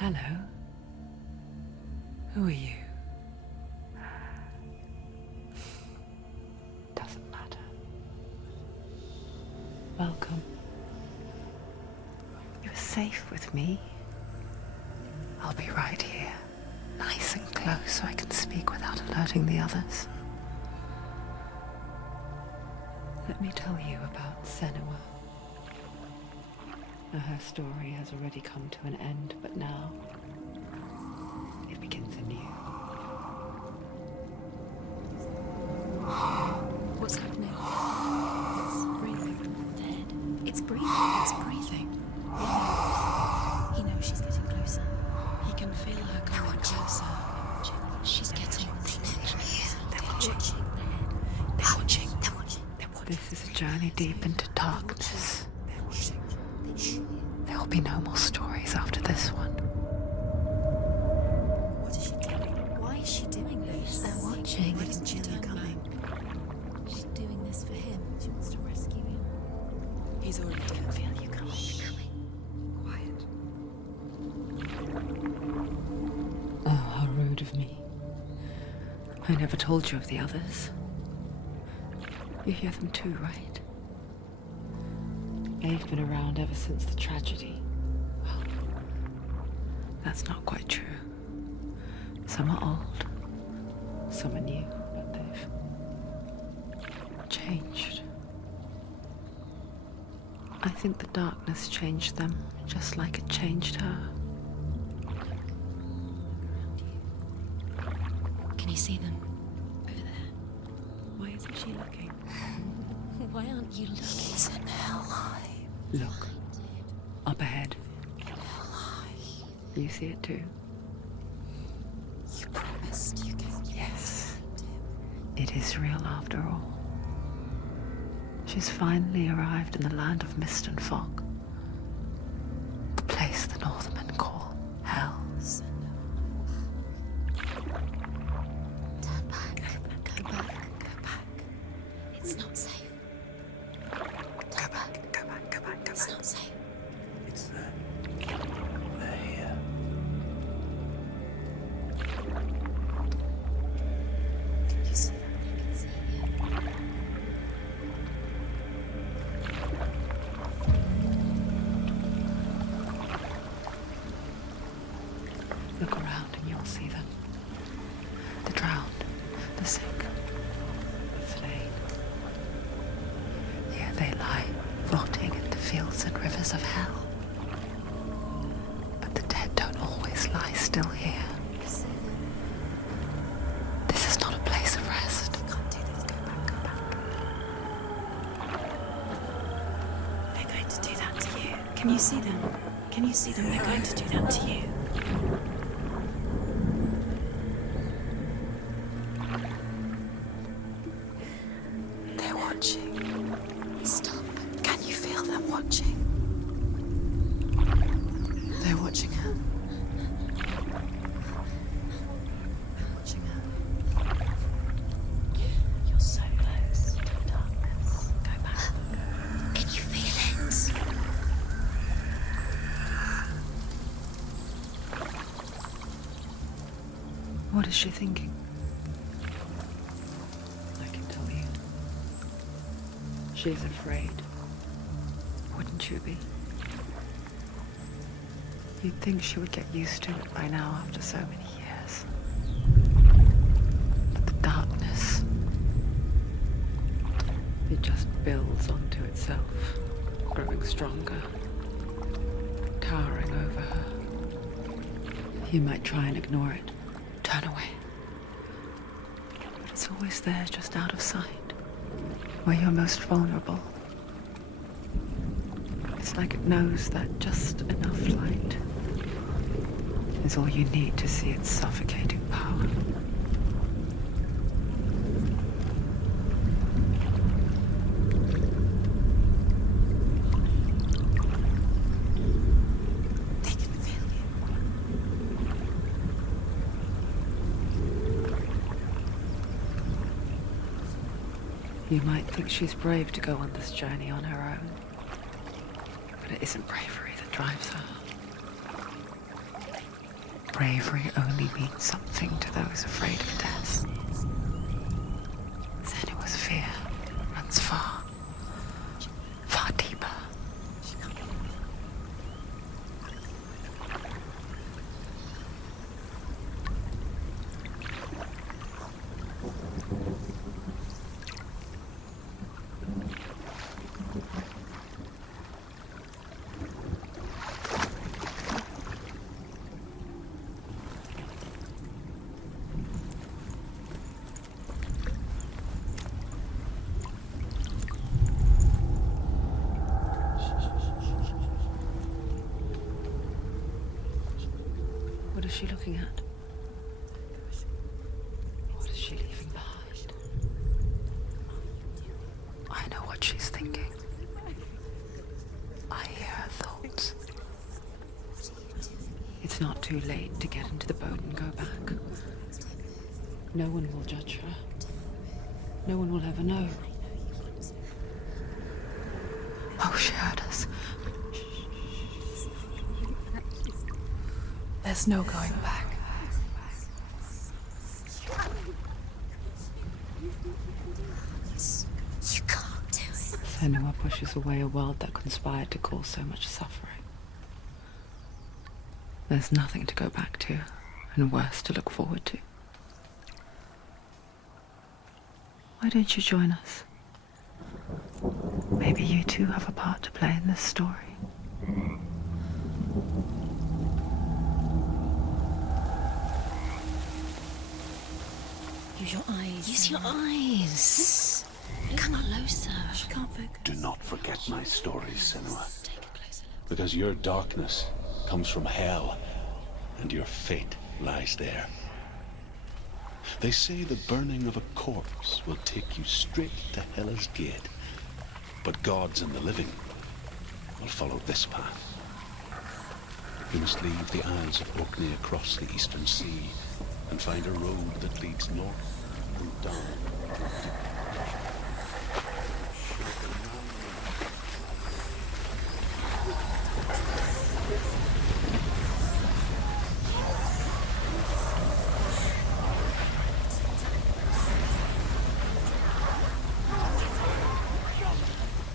Hello. Who are you? Doesn't matter. Welcome. You're safe with me. I'll be right here, nice and close so I can speak without alerting the others. Let me tell you about Senua. Her story has already come to an end, but now it begins anew. What's happening? It's breathing. Dead. It's breathing. It's breathing. Yeah. He knows she's getting closer. He can feel her coming closer. She's getting closer. They're watching. They're watching. They're watching. This is a journey deep into darkness. There will be no more stories after this one. What is she doing? Why is she doing this? They're watching. They can feel her coming. She's doing this for him. She wants to rescue him. He's already dead. I feel you coming. Quiet. Oh, how rude of me. I never told you of the others. You hear them too, right? They've been around ever since the tragedy. Well, that's not quite true. Some are old, some are new, but they've changed. I think the darkness changed them, just like it changed her. Can you see them? Over there. Why isn't she looking? Why aren't you looking? It's in Helhein. Look, up ahead. You see it too? You promised you came. Yes. It is real after all. She's finally arrived in the land of mist and fog. The place the Northmen call Hell. Turn back. Go back. Go back. It's not safe. It's not safe. It's there. They're here. You see them? They can see you. Look around and you'll see them. The drowned, the sick, the slain. Here they lie, rotting in the fields and rivers of hell. But the dead don't always lie still here. This is not a place of rest. I can't do this. Go back. Go back. They're going to do that to you. Can you see them? Can you see them? They're going to do that to you. They're watching. Stop. Can you feel them watching? They're watching her. They're watching her. You're so close to the darkness. Go back. Can you feel it? What is she thinking? I can tell you. She's afraid. Wouldn't you be? You'd think she would get used to it by now after so many years. But the darkness, it just builds onto itself, growing stronger, towering over her. You might try and ignore it, turn away. But it's always there, just out of sight, where you're most vulnerable. It's like it knows that just enough light is all you need to see its suffocating power. They can feel you. You might think she's brave to go on this journey on her own, but it isn't bravery that drives her. bravery only means something to those afraid of death. Senua's fear runs far, far deeper. What is she looking at? What is she leaving behind? I know what she's thinking. I hear her thoughts. It's not too late to get into the boat and go back. No one will judge her. No one will ever know. Oh, she heard us. There's no going back. You can't do it. Senua pushes away a world that conspired to cause so much suffering. There's nothing to go back to, and worse to look forward to. Why don't you join us? Maybe you too have a part to play in this story. Use your eyes. Use your eyes. Come closer. She can't focus. Do not forget my stories, Senua, Take a closer look. because your darkness comes from hell, and your fate lies there. They say the burning of a corpse will take you straight to Hela's gate, but gods and the living will follow this path. You must leave the Isles of Orkney across the eastern sea and find a road that leads north and down.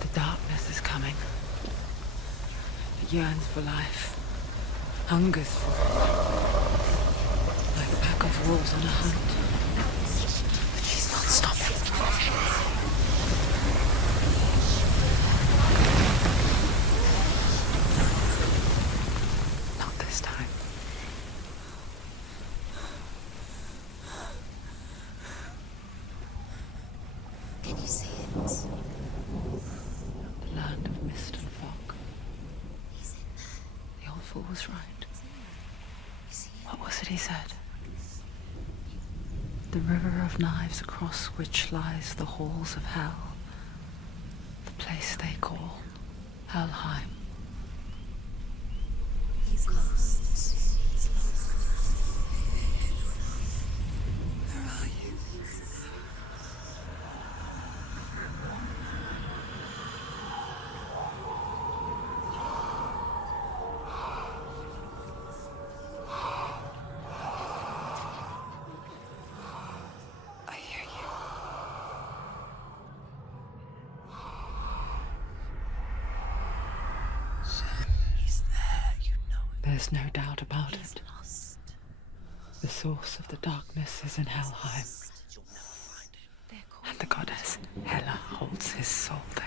The darkness is coming. It yearns for life, hungers for it, like a pack of wolves on a hunt. But she's not stopping. Not this time. Can you see it? The land of mist and fog. He's in there. The old fool was right. You see it? What was it he said? The river of knives across which lies the halls of hell. The place they call Helhein. He's lost. He's lost. Where are you? I hear you. He's there, you know it. There's no doubt about He's it. lost. The source of the darkness is in Helheim, They're called. and the goddess Hela holds his soul there.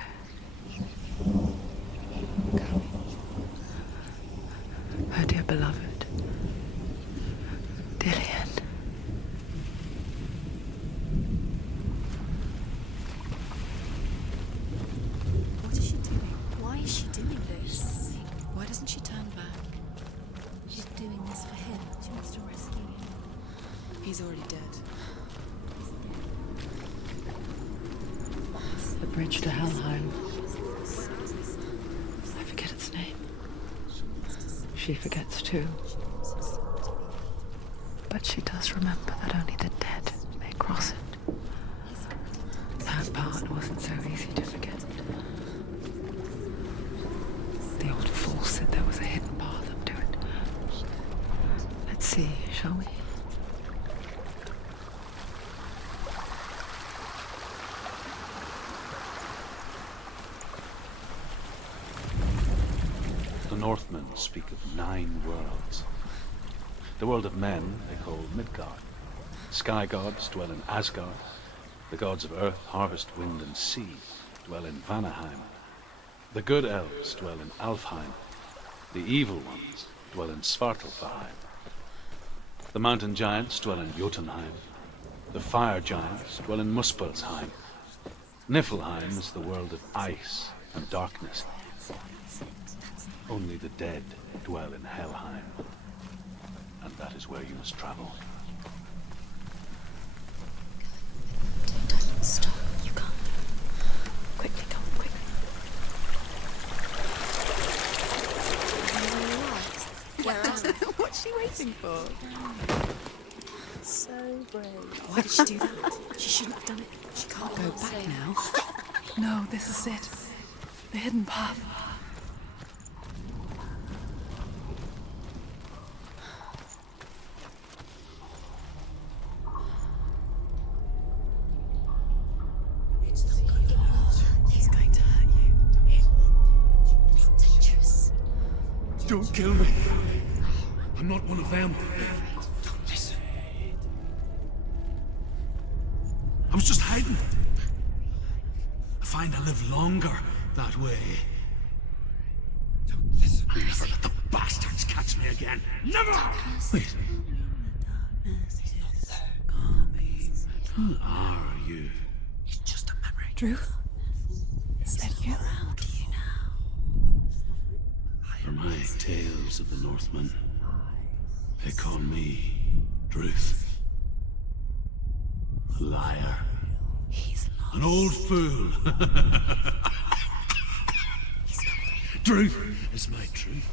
Her dear beloved, Dillian. What is she doing? Why is she doing this? Why doesn't she turn back? She's doing this for him. She wants to rescue him. He's already dead. The bridge to Helheim. I forget its name. She forgets too. But she does remember that only the dead may cross it. That part wasn't so easy to forget. The old fool said there was a hidden path up to it. Let's see, shall we? The Northmen speak of 9 worlds. The world of men they call Midgard. Sky gods dwell in Asgard. The gods of earth, harvest, wind, and sea dwell in Vanaheim. The good elves dwell in Alfheim. The evil ones dwell in Svartalfheim. The mountain giants dwell in Jotunheim. The fire giants dwell in Muspelheim. Niflheim is the world of ice and darkness. Only the dead dwell in Helheim. And that is where you must travel. Don't stop. You can't. Quickly, come on, quickly. Where am I? What's she waiting for? So brave. Why did she do that? She shouldn't have done it. She can't go back now. No, this is it. The hidden path. He's going to hurt you. It's dangerous. Don't kill me. I'm not one of them. Don't listen. I was just hiding. I find I live longer that way. Don't listen. I'll never let the bastards catch me again. Never! Wait. Who are you? It's just a memory. Druth? Is that you? How do you now? For my tales of the Northmen, they call me Druth. A liar. He's lost. An old fool. Druth is my truth.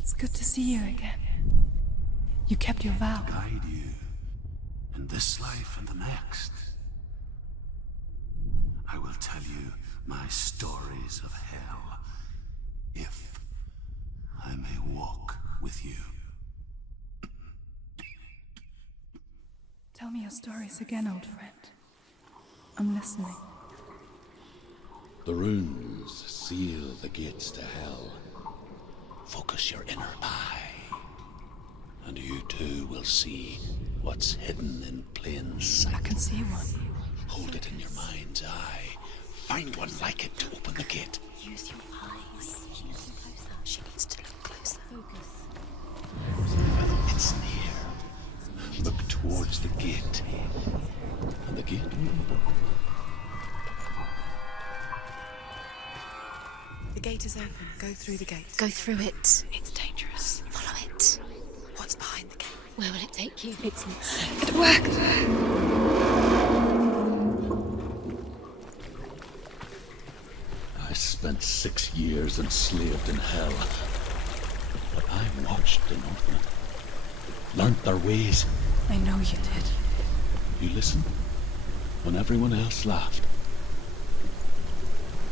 It's good to see you again. You kept your vow. Guide you in this life and the next. I will tell you my stories of hell, if I may walk with you. Tell me your stories again, old friend. I'm listening. The runes seal the gates to hell. Focus your inner eye, and you too will see what's hidden in plain sight. I can see one. Hold it in your mind's eye. Find one like it to open the gate. Use your eyes. She needs to look closer. Focus. It's near. Look towards the gate. And the gate will open. The gate is open. Go through the gate. Go through it. It's dangerous. Follow it. What's behind the gate? Where will it take you? It's not safe. It worked! I spent 6 years enslaved in hell. But I watched the Northmen. Learned their ways. I know you did. You listened when everyone else laughed.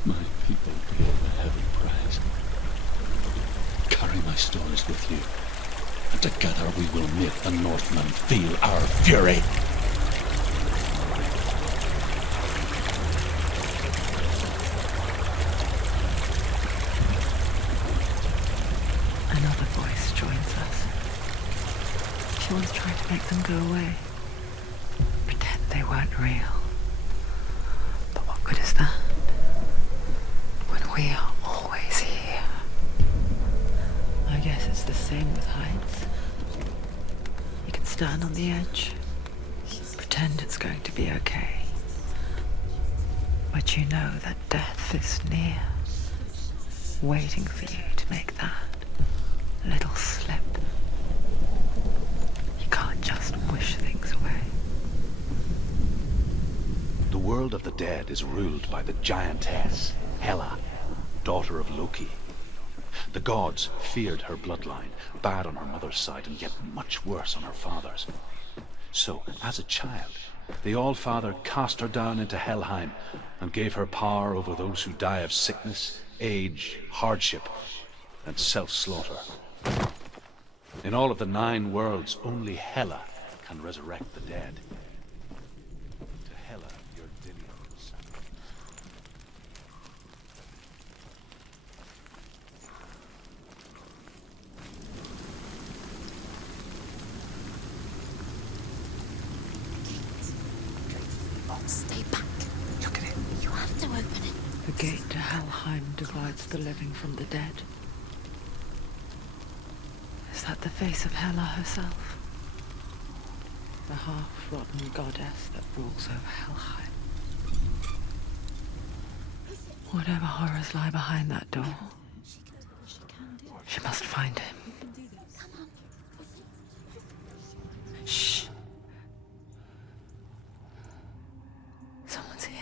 My people paid a heavy price. Carry my stories with you, and together we will make the Northmen feel our fury. Another voice joins us. She once tried to make them go away. Pretend they weren't real. But what good is that? When we are always here. I guess it's the same with heights. You can stand on the edge. Pretend it's going to be okay. But you know that death is near. Waiting for you to make that little slip. You can't just wish things away. The world of the dead is ruled by the giantess, Hela, daughter of Loki. The gods feared her bloodline, bad on her mother's side and yet much worse on her father's. So, as a child, the All-Father cast her down into Helheim and gave her power over those who die of sickness, age, hardship, and self-slaughter. In all of the 9 worlds, only Hela can resurrect the dead. To Hela, your Dinions. Stay back. Look at it. You have to open it. The gate to Helhein divides the living from the dead. Is that the face of Hela herself? The half-rotten goddess that rules over Helhein. Whatever horrors lie behind that door, she must find him. Shh. Someone's here.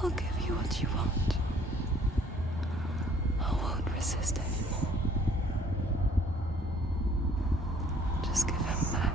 I'll give you what you want. I won't resist anymore. Just give him back.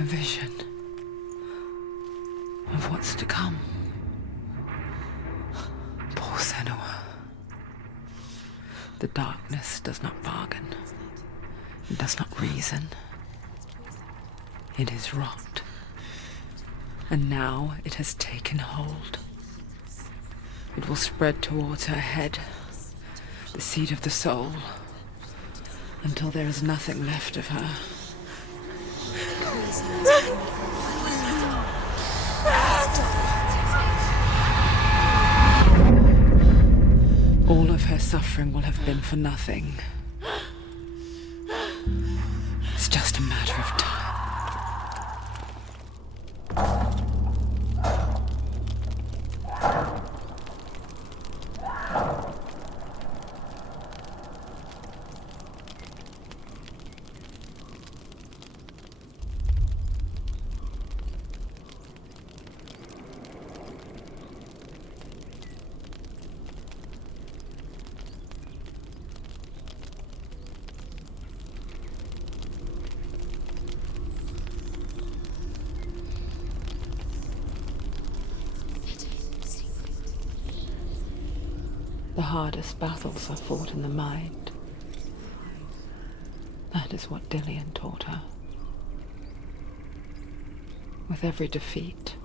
A vision of what's to come. Poor Senua. The darkness does not bargain. It does not reason. It is rot. And now it has taken hold. It will spread towards her head, the seat of the soul, until there is nothing left of her. All of her suffering will have been for nothing. It's just a matter of time. The hardest battles are fought in the mind. That is what Dillian taught her. With every defeat,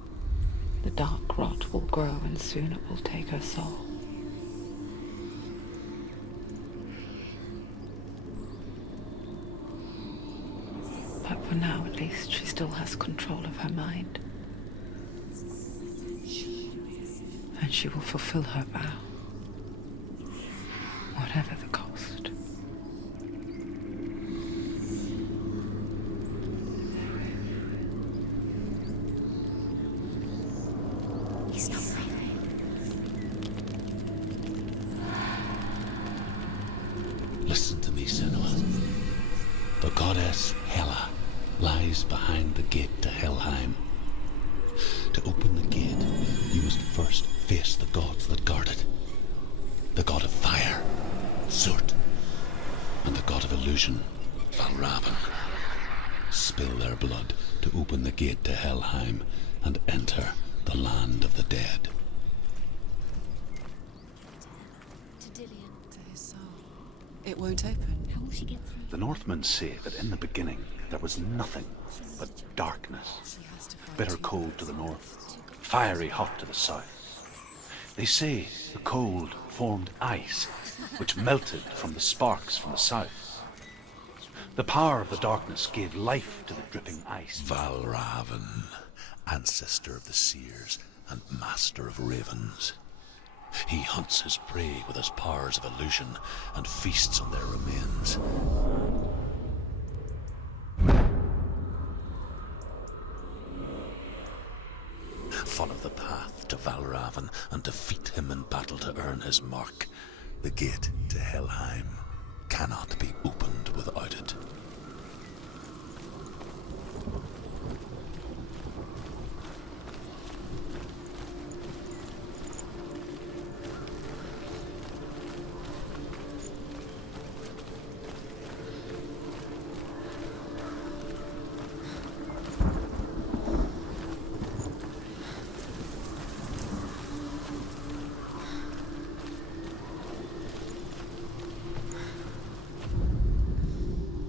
the dark rot will grow and soon it will take her soul. But for now, at least, she still has control of her mind. And she will fulfill her vow. Whatever the cost. He's not breathing. Listen to me, Senua. The goddess Hela lies behind the gate to Helhein. To open the gate, you must first face the gods that guard it. The god of fire, Surt, and the god of illusion, Valravn. Spill their blood to open the gate to Helheim and enter the land of the dead. To Dillian. To his soul. It won't open. How will she get through? The Northmen say that in the beginning there was nothing but darkness. She has to fight Bitter you. cold to the north, fiery hot to the south. They say the cold formed ice, which melted from the sparks from the south. The power of the darkness gave life to the dripping ice. Valravn, ancestor of the seers and master of ravens. He hunts his prey with his powers of illusion and feasts on their remains. Follow the path to Valravn and defeat him in battle to earn his mark. The gate to Helheim cannot be opened without it.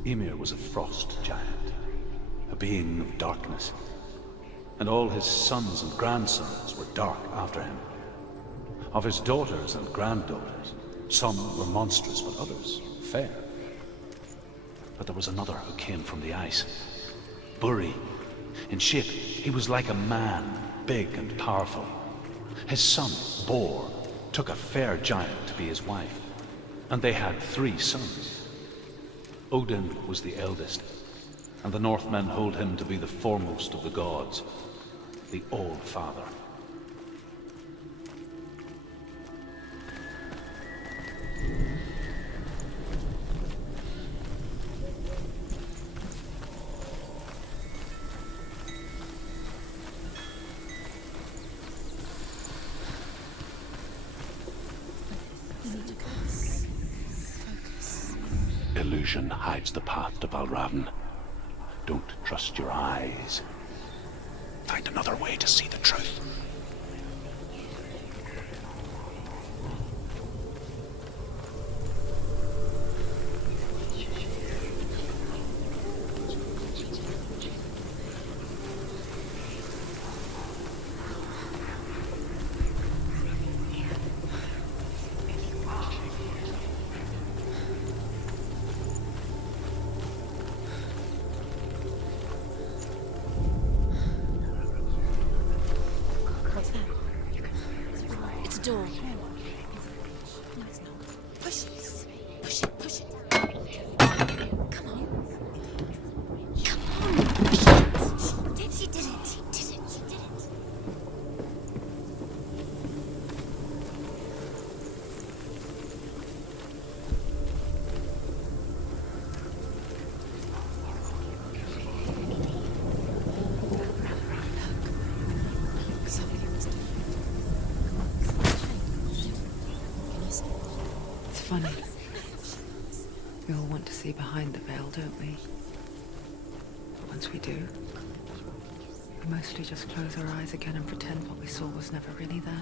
Ymir was a frost giant, a being of darkness, and all his sons and grandsons were dark after him. Of his daughters and granddaughters, some were monstrous, but others fair. But there was another who came from the ice. Buri. In shape, he was like a man, big and powerful. His son, Bor, took a fair giant to be his wife, and they had 3 sons. Odin was the eldest, and the Northmen hold him to be the foremost of the gods, the All-Father. Illusion hides the path to Valravn. Don't trust your eyes. Find another way to see the truth. We all want to see behind the veil, don't we? But once we do, we mostly just close our eyes again and pretend what we saw was never really there.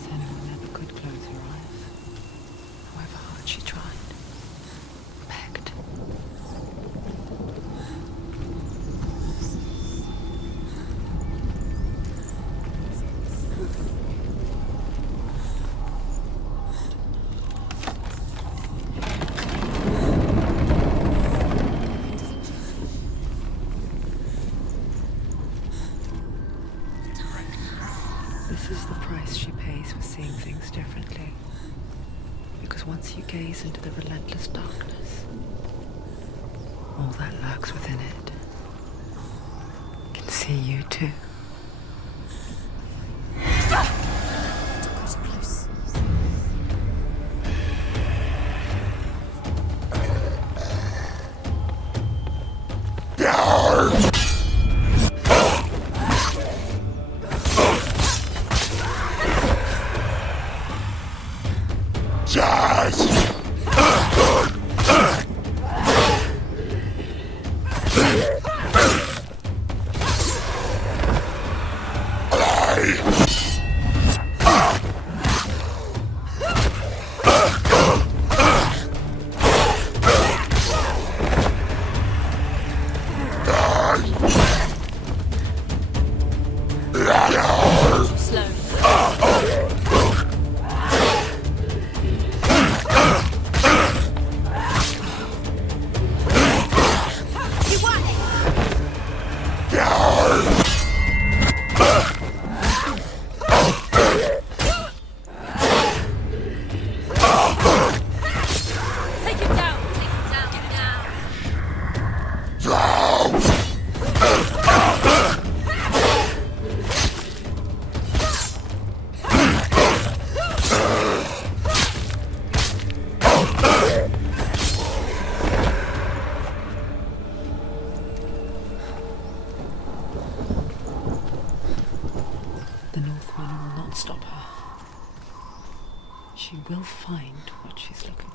Senua never could close her eyes, however hard she tried. Begged. This is the price she pays for seeing things differently. Because once you gaze into the relentless darkness, all that lurks within it can see you too. The Northman will not stop her. She will find what she's looking for.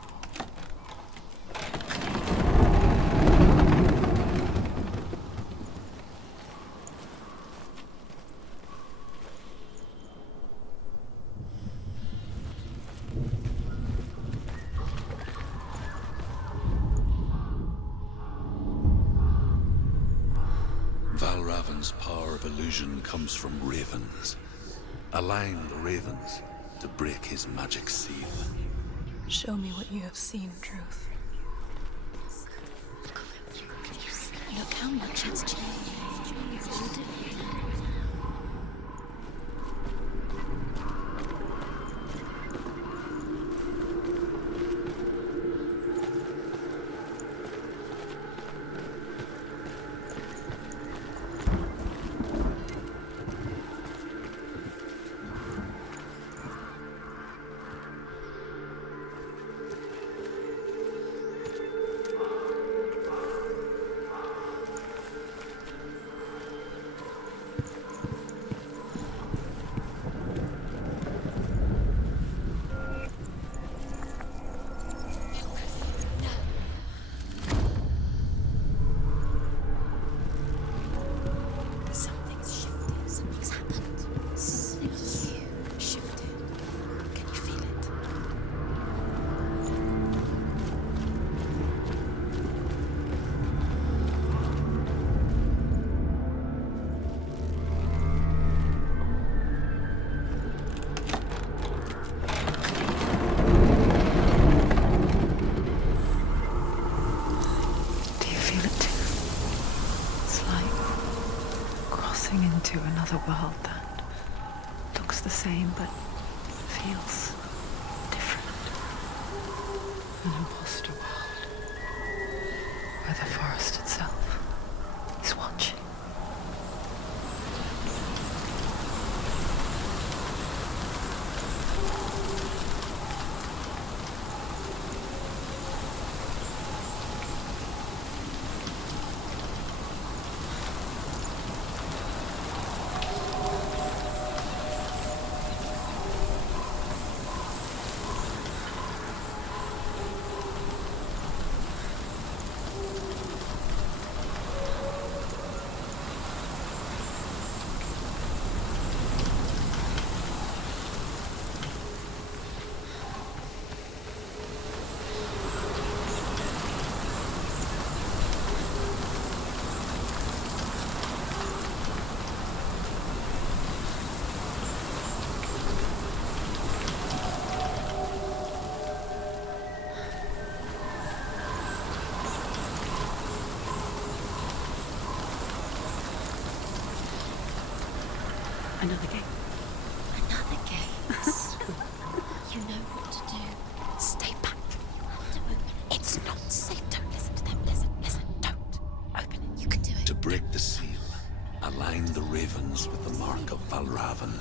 Valravan's power of illusion comes from ravens. Align the ravens to break his magic seal. Show me what you have seen, Truth. Look how much it's changed. It's all different. Into another world that looks the same but feels different. An imposter world where the forest itself is watching. Another game. Another game. You know what to do. Stay back. You have to open it. It's not safe. Don't listen to them. Listen. Don't. Open it. You can do it. To break the seal, align the ravens with the mark of Valravan.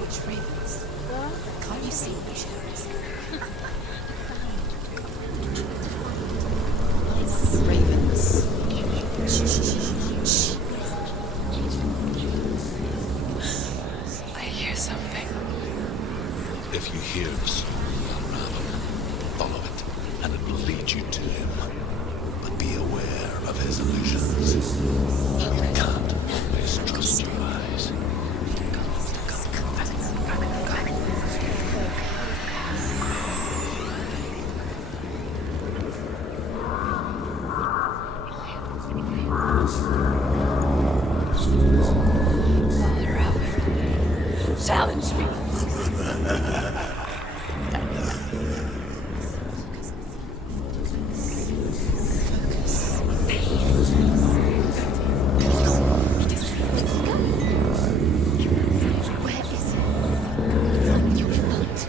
Which ravens? Can't you see which ravens? The ravens. Shh. I hear something. If you hear the song of Valravan, follow it, and it will lead you to him. But be aware of his illusions. You can't always trust your eyes. Silence me. Where is it? Find your feet.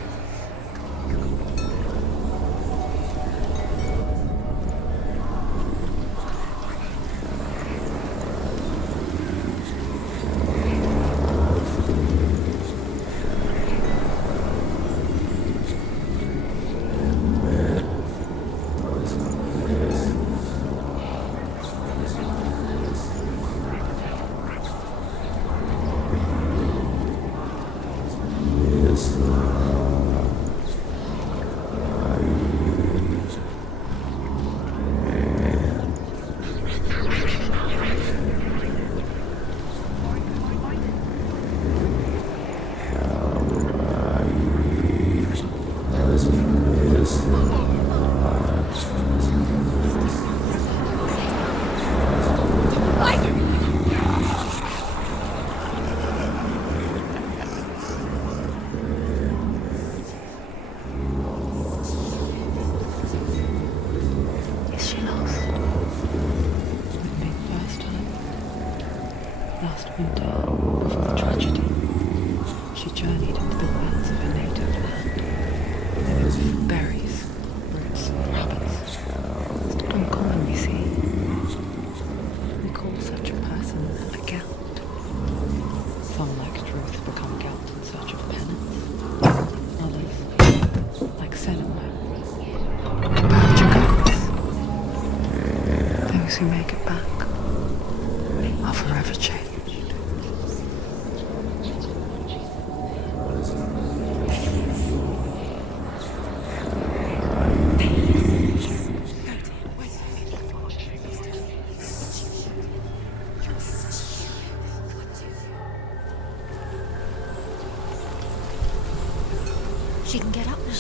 Is she lost? With me the first time. Last winter, before the tragedy, she journeyed into the wilds of her native land. Living with berries, roots, and rabbits. It's not uncommon, you see. We call such a person a Gelt. Some, like Druth, become Gelt in search of penance. Others, like Senua, those who make it back are forever changed. She can get up now.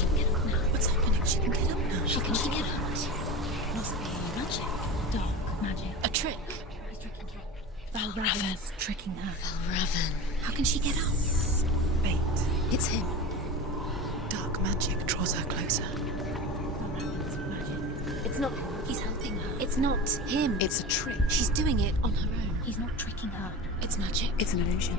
What's happening? She can get up now. She can get up. Must be magic. Dark magic. A trick. Valravan's tricking her. Valravan. How can she get up? Bait. It's him. Dark magic draws her closer. It's not. He's helping her. It's not him. It's a trick. She's doing it on her own. He's not tricking her. It's magic. It's an illusion.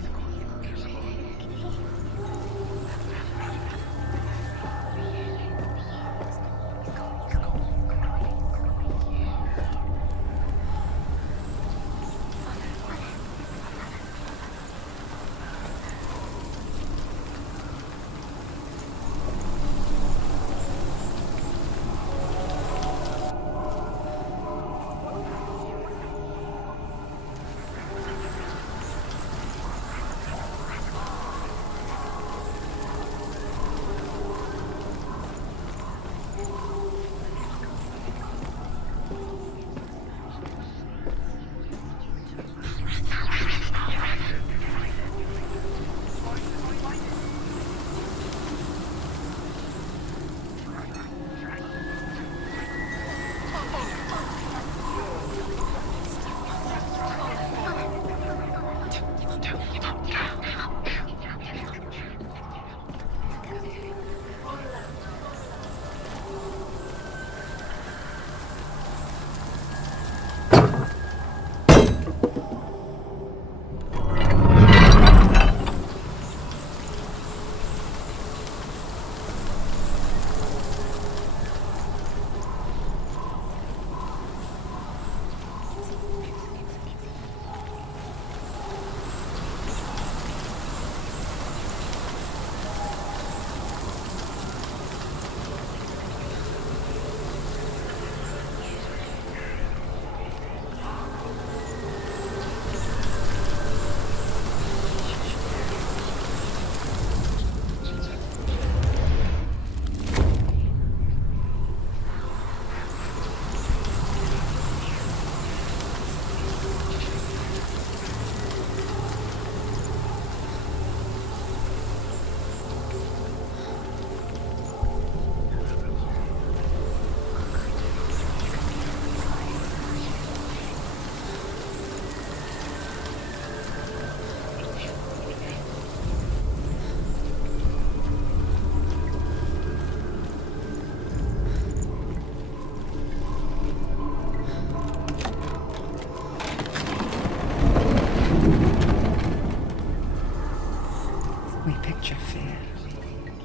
We picture fear,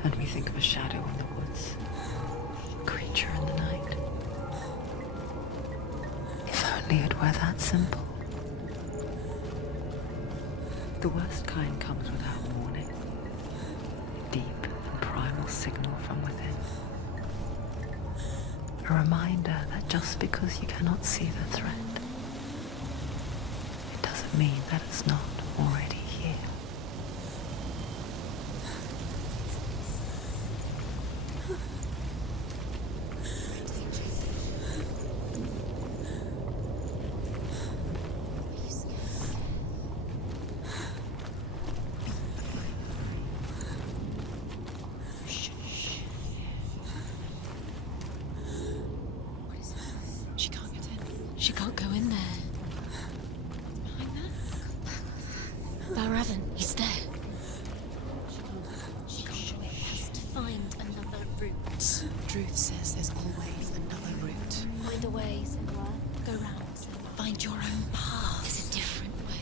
and we think of a shadow in the woods, a creature in the night. If only it were that simple. The worst kind comes without warning. Deep and primal signal from within. A reminder that just because you cannot see the threat, it doesn't mean that it's not already here. She can't get in. She can't go in there. Behind there? Baravan, he's there. She has to find another route. Truth says there's always another route. Find a way, Senua. Go round, Senua. Find your own path. There's a different way.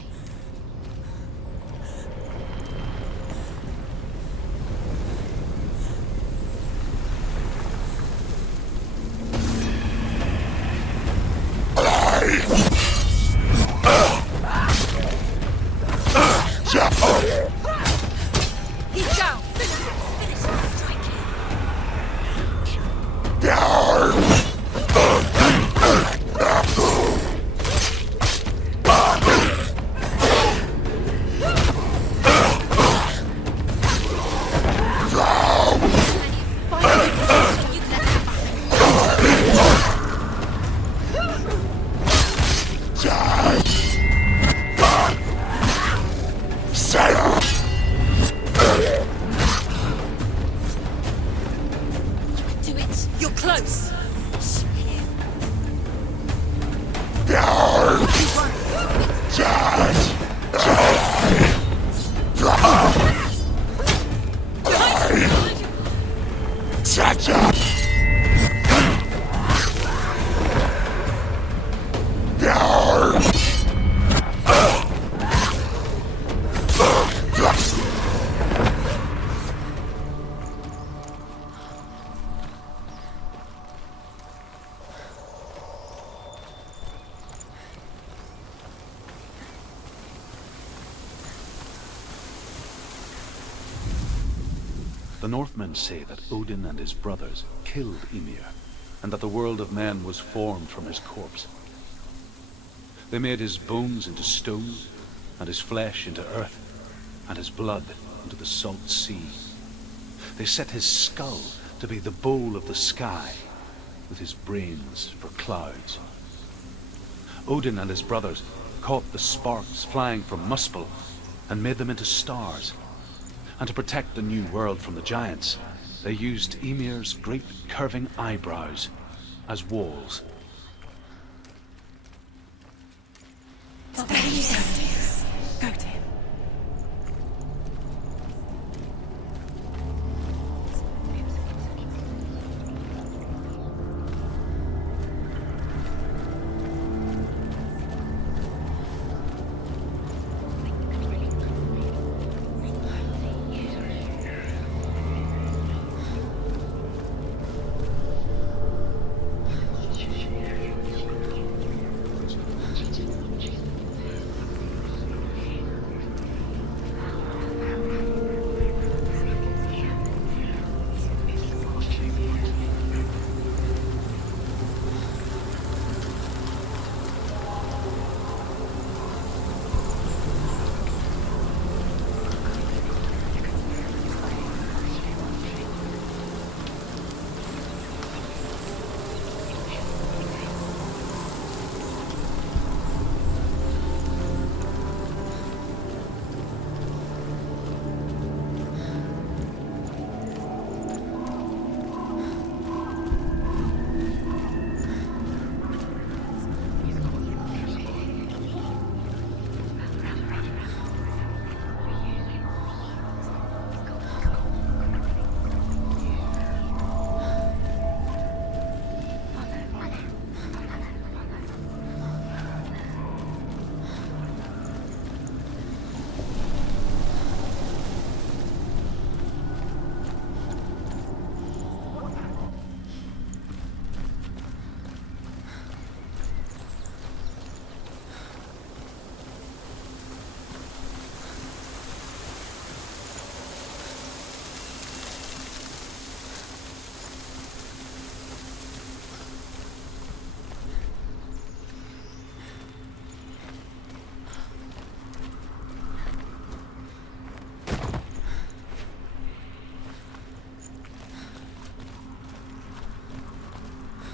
He's down! Finish him, strike him. Do it. You're close! Here. The Northmen say that Odin and his brothers killed Ymir, and that the world of men was formed from his corpse. They made his bones into stone, and his flesh into earth, and his blood into the salt sea. They set his skull to be the bowl of the sky, with his brains for clouds. Odin and his brothers caught the sparks flying from Muspel and made them into stars. And to protect the new world from the giants, they used Ymir's great curving eyebrows as walls. Go to him. Go to him.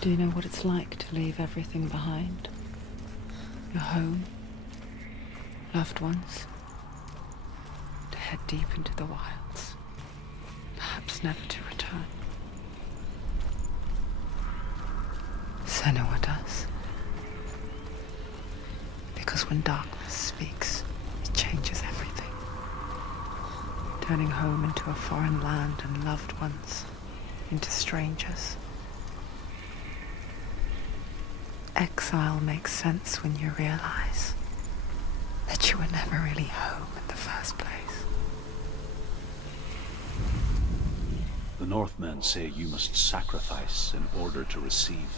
Do you know what it's like to leave everything behind? Your home, loved ones, to head deep into the wilds, perhaps never to return. Senua does. Because when darkness speaks, it changes everything, turning home into a foreign land and loved ones into strangers. Exile makes sense when you realize that you were never really home in the first place. The Northmen say you must sacrifice in order to receive.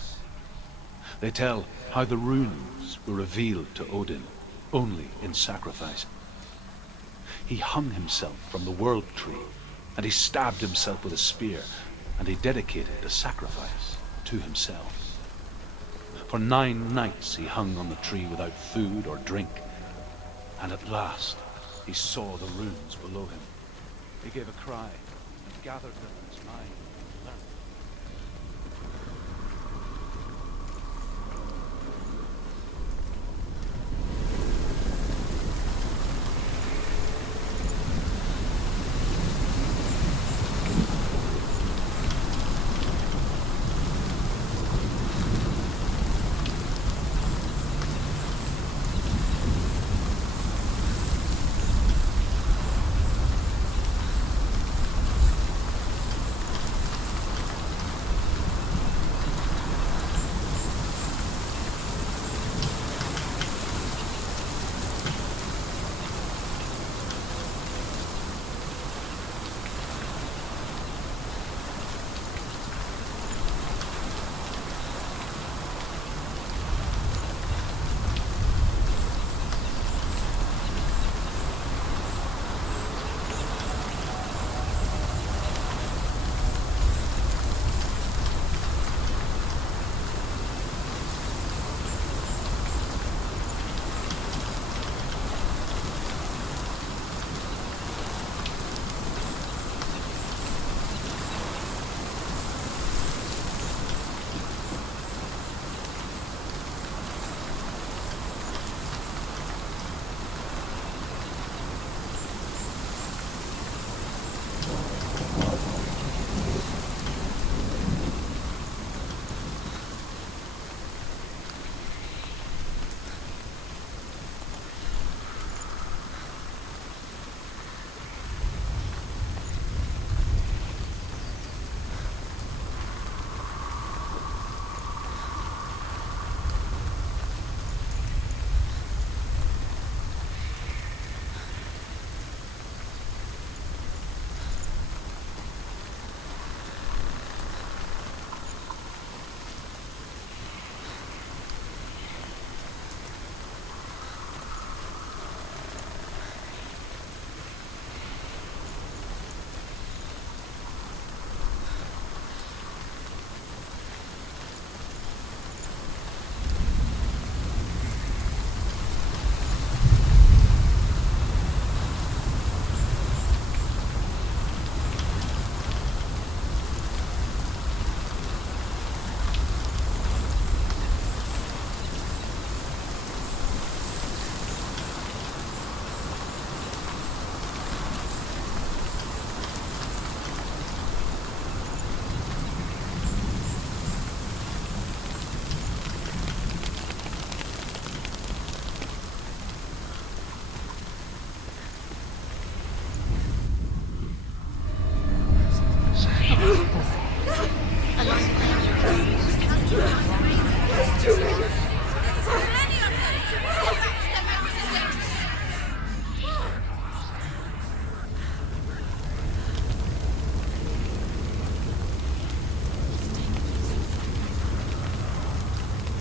They tell how the runes were revealed to Odin only in sacrifice. He hung himself from the world tree, and he stabbed himself with a spear, and he dedicated the sacrifice to himself. For 9 nights he hung on the tree without food or drink, and at last he saw the runes below him. He gave a cry and gathered them in his mind.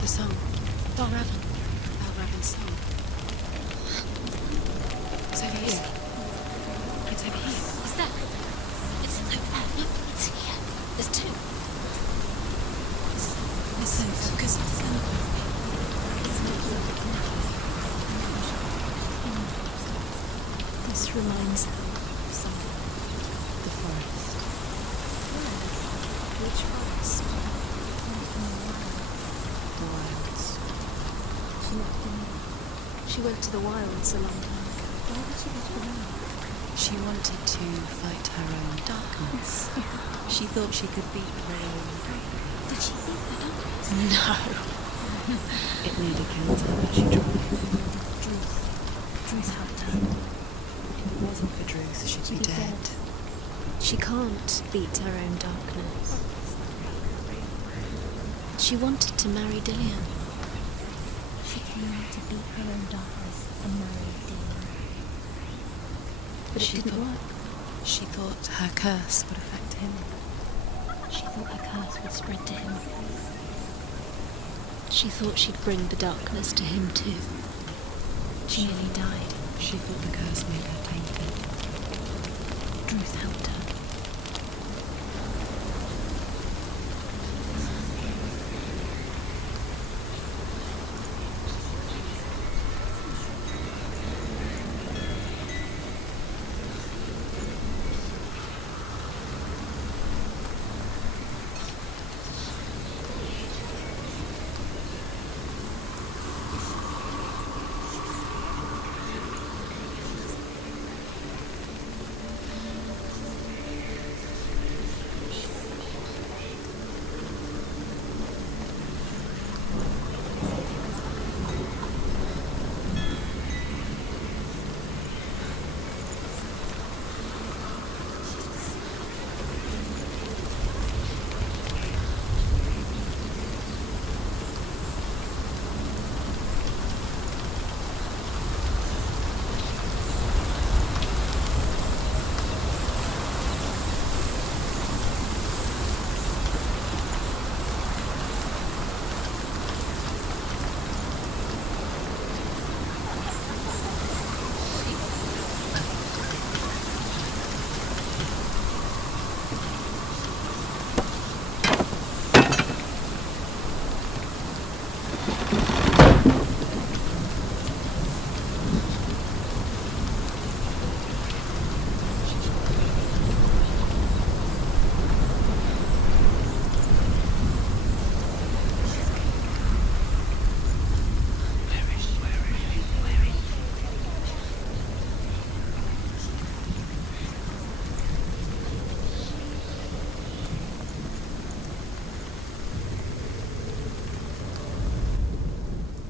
The song. Balraven's song. It's over here. It's over here. Is that? It's over there. No, it's here. There's 2. Listen, focus. Listen. It's not you. It's not you. This reminds her of something. The forest. Which forest? She went to the wilds a long time ago. Why did she go to the wilds? She wanted to fight her own darkness. She thought she could beat the own. Did she beat the darkness? No. It nearly killed her, but she tried. Druth helped her. If it wasn't for Druth, she'd be dead. She can't beat her own darkness. She wanted to marry Dillian. She came to beat her own darkness and marry Dillian. But it didn't work. She thought her curse would affect him. She thought her curse would spread to him. She thought she'd bring the darkness to him too. She nearly died. She thought the curse made her tainted. Druth helped her.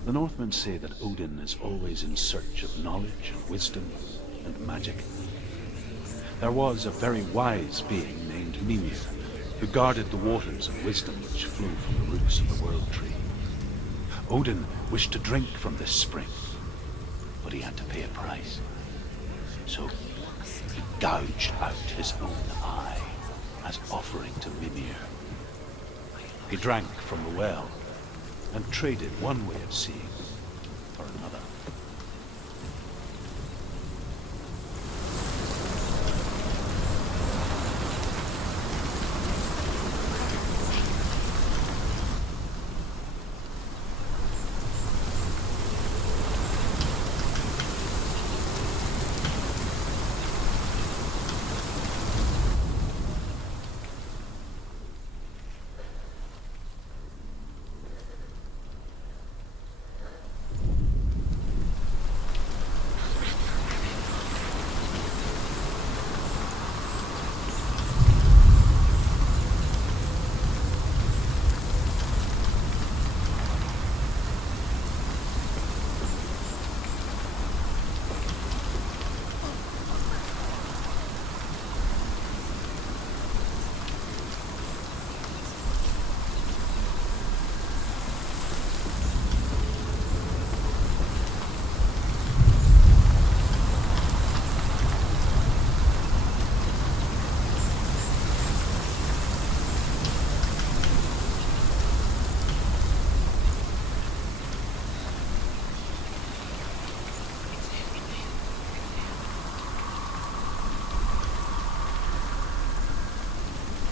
The Northmen say that Odin is always in search of knowledge and wisdom and magic. There was a very wise being named Mimir, who guarded the waters of wisdom which flow from the roots of the World Tree. Odin wished to drink from this spring, but he had to pay a price. So he gouged out his own eye as offering to Mimir. He drank from the well and traded one way of seeing for another.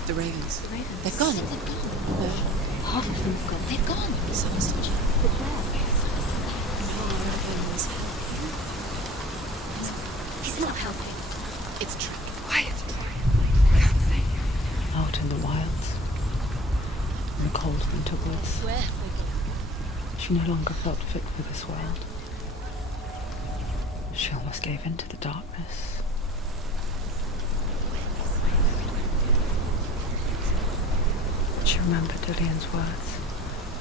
The ravens. They've gone. Half of them have gone. They've gone. Sausage. He's not helping. It's true. Quiet. Can't say. Out in the wilds, in the cold winter woods, Where? she no longer felt fit for this world. She almost gave in to the darkness. She remembered Dillian's words.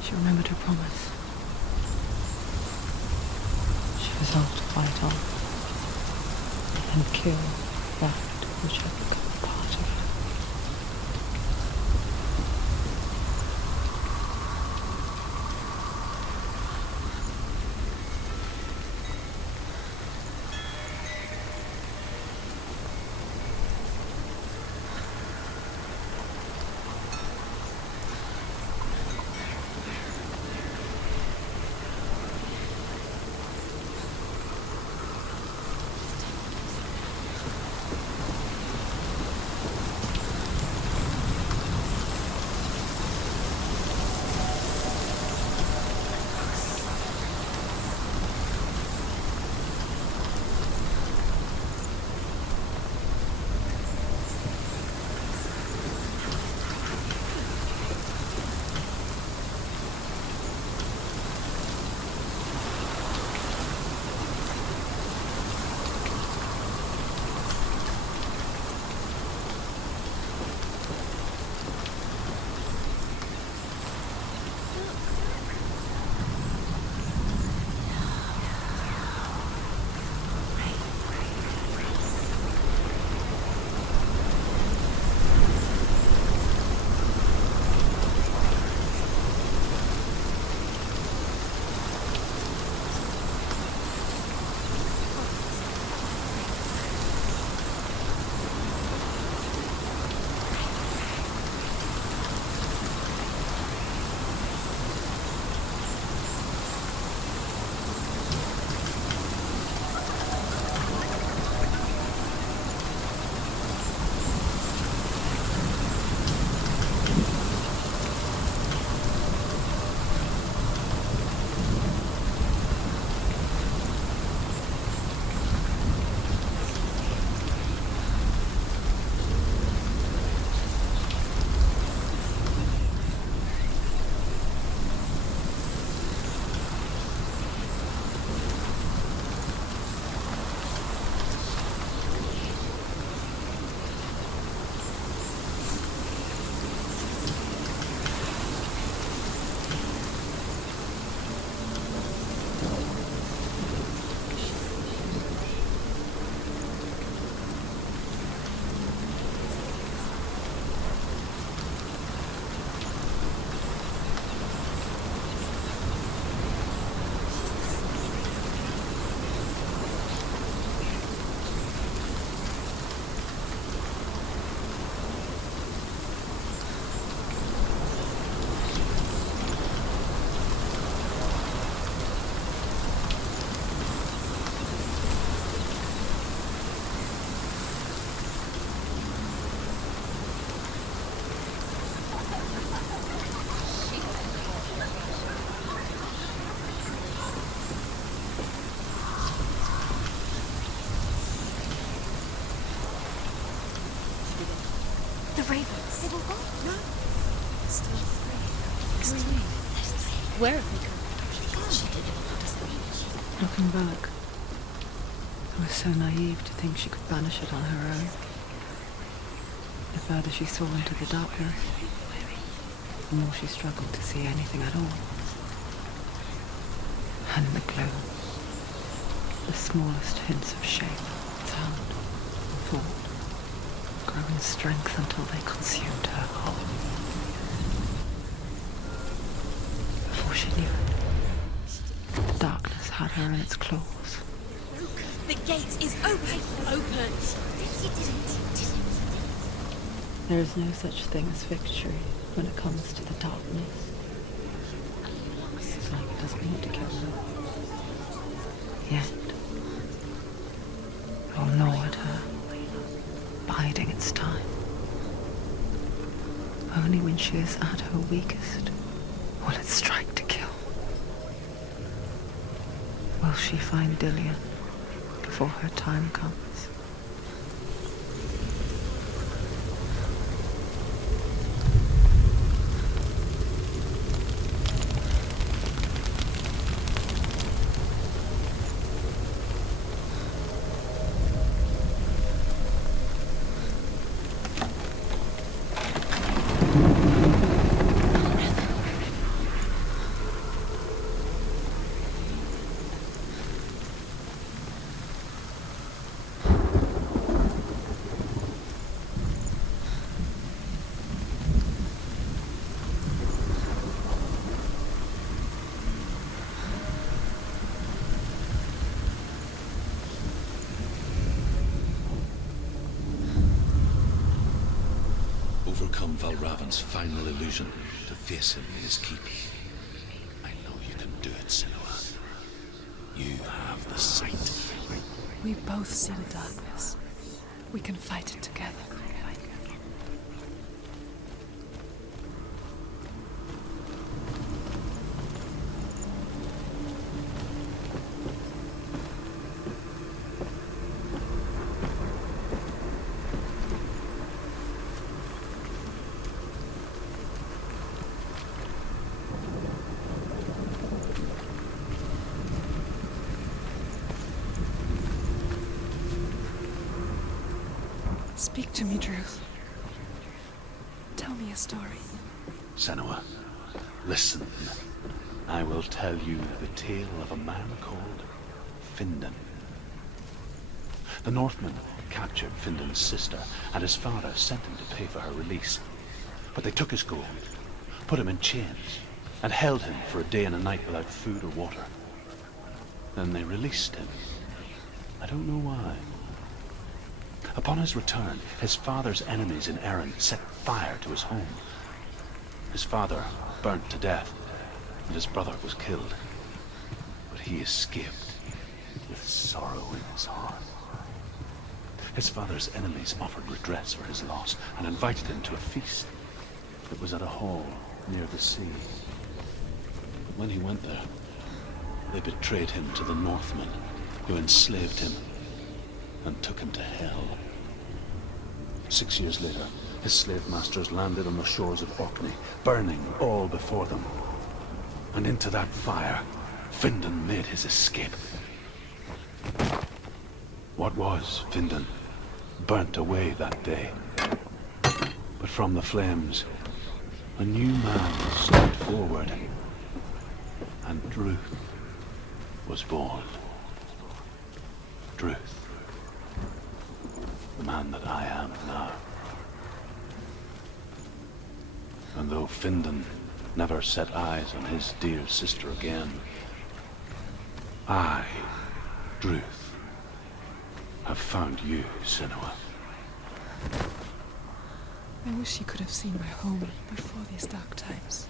She remembered her promise. She resolved to fight on and kill that which had become a part of her. The ravens. They were what? No. Still three. Where have they gone? She didn't understand. Looking back, I was so naive to think she could banish it on her own. The further she saw into the darkness, the more she struggled to see anything at all. And in the gloom, the smallest hints of shape, sound, and thought grow in strength until they consumed her whole. Before she knew it, the darkness had her in its claws. The gate is open. Open. You didn't. There is no such thing as victory when it comes to the darkness. It's like it doesn't want to kill her. Yet, it will gnaw at her, biding its time. Only when she is at her weakest will it strike to kill. Will she find Dillian before her time comes? overcome Valravan's final illusion to face him in his keep. I know you can do it, Senua. You have the sight. We both see the darkness. We can fight it together. Speak to me, Druth. Tell me a story. Senua, listen. I will tell you the tale of a man called Findan. The Northmen captured Findan's sister, and his father sent him to pay for her release. But they took his gold, put him in chains, and held him for a day and a night without food or water. Then they released him. I don't know why. Upon his return, his father's enemies in Erin set fire to his home. His father burnt to death, and his brother was killed. But he escaped with sorrow in his heart. His father's enemies offered redress for his loss and invited him to a feast. It was at a hall near the sea. But when he went there, they betrayed him to the Northmen, who enslaved him and took him to hell. 6 years later, his slave masters landed on the shores of Orkney, burning all before them. And into that fire, Findan made his escape. What was Findan burnt away that day. But from the flames, a new man stepped forward, and Druth was born. Druth. The man that I am now. And though Findan never set eyes on his dear sister again, I, Druth, have found you, Senua. I wish you could have seen my home before these dark times.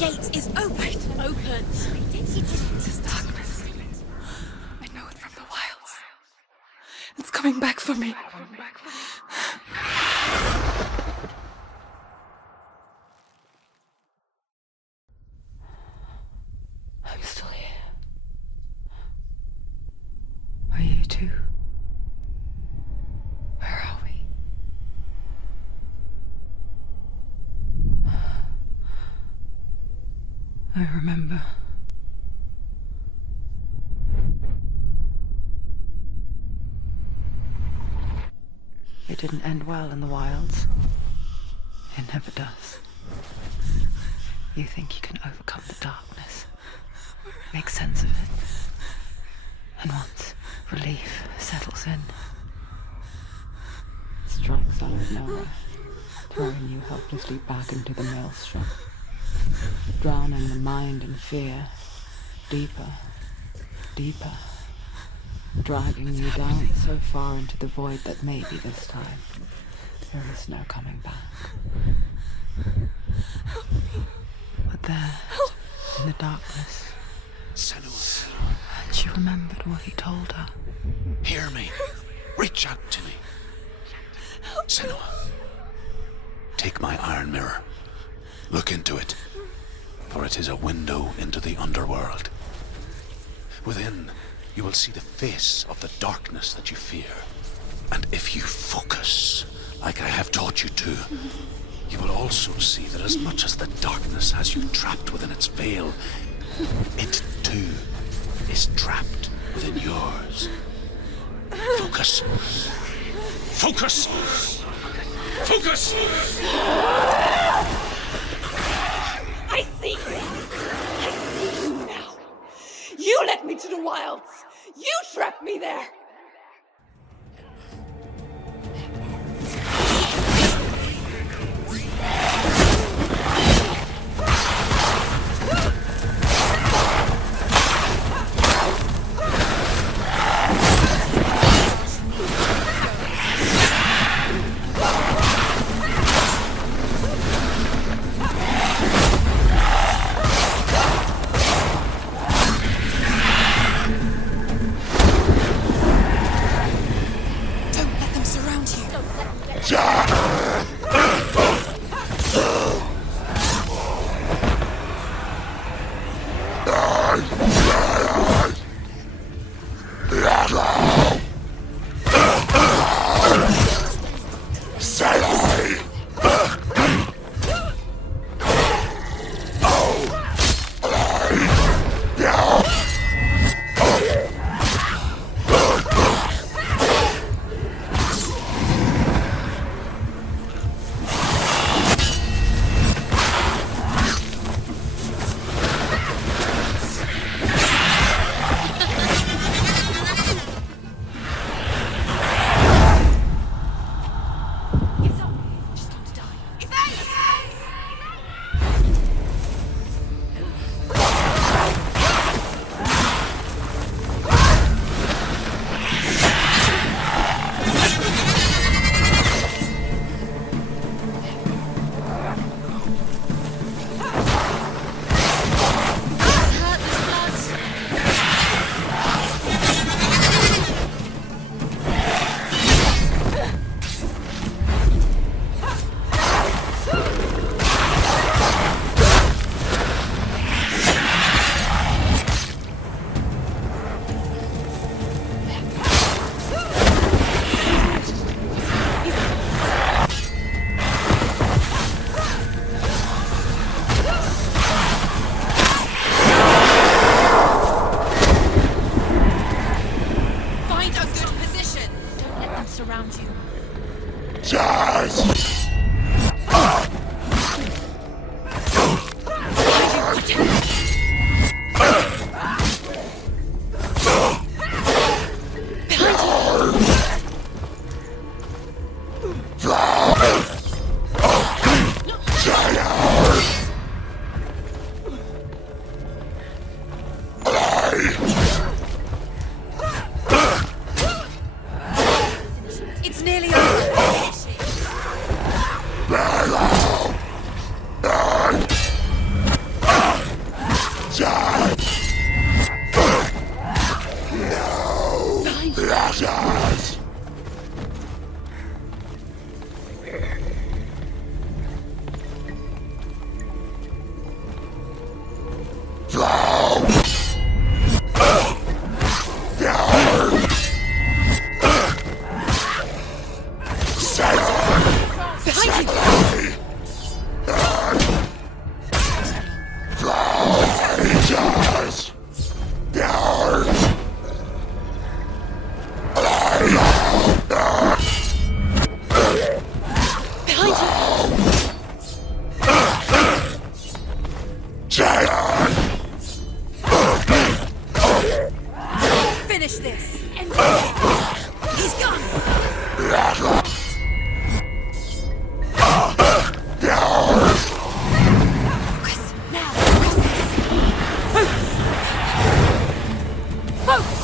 gate is open. Open. This darkness. I know it from the wilds. It's coming back for me. I'm still here. Are you too? Where are we? I remember. It didn't end well in the wilds. It never does. You think you can overcome the darkness, make sense of it, and once relief settles in, it strikes out of nowhere, throwing you helplessly back into the maelstrom, drowning the mind in fear, deeper, deeper, dragging you down so far into the void that maybe this time there is no coming back. But there, in the darkness, Senua, and she remembered what he told her. hear me. Reach out to me. Senua, take my iron mirror. Look into it, for it is a window into the underworld. Within, you will see the face of the darkness that you fear. And if you focus, like I have taught you to, you will also see that as much as the darkness has you trapped within its veil, it too is trapped within yours. Focus. Focus! Focus! I see you! I see you now! You led me to the wilds! You trapped me there! Finish this. He's gone. Focus now. Focus.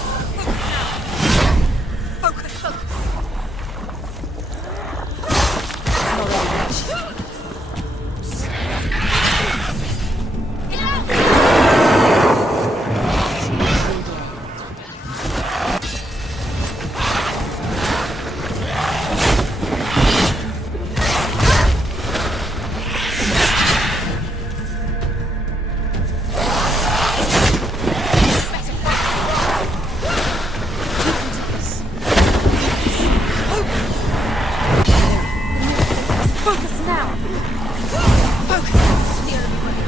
Focus now. Focus. The only way.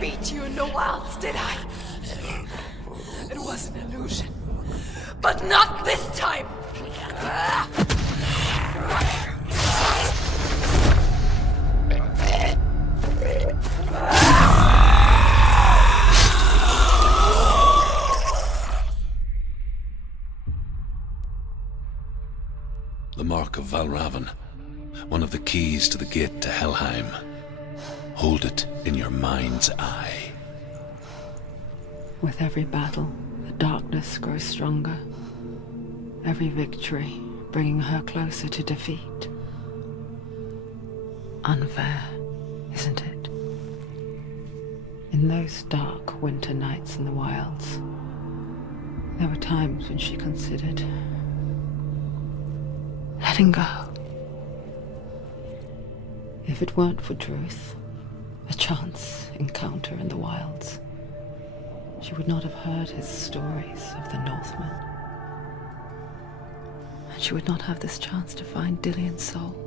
beat you in the wilds, did I? It was an illusion. But not this time! The Mark of Valravan, one of the keys to the gate to Helheim. Hold it in your mind's eye. With every battle, the darkness grows stronger. Every victory bringing her closer to defeat. Unfair, isn't it? In those dark winter nights in the wilds, there were times when she considered letting go. If it weren't for Druth, a chance encounter in the wilds, she would not have heard his stories of the Northmen. And she would not have this chance to find Dillion's soul.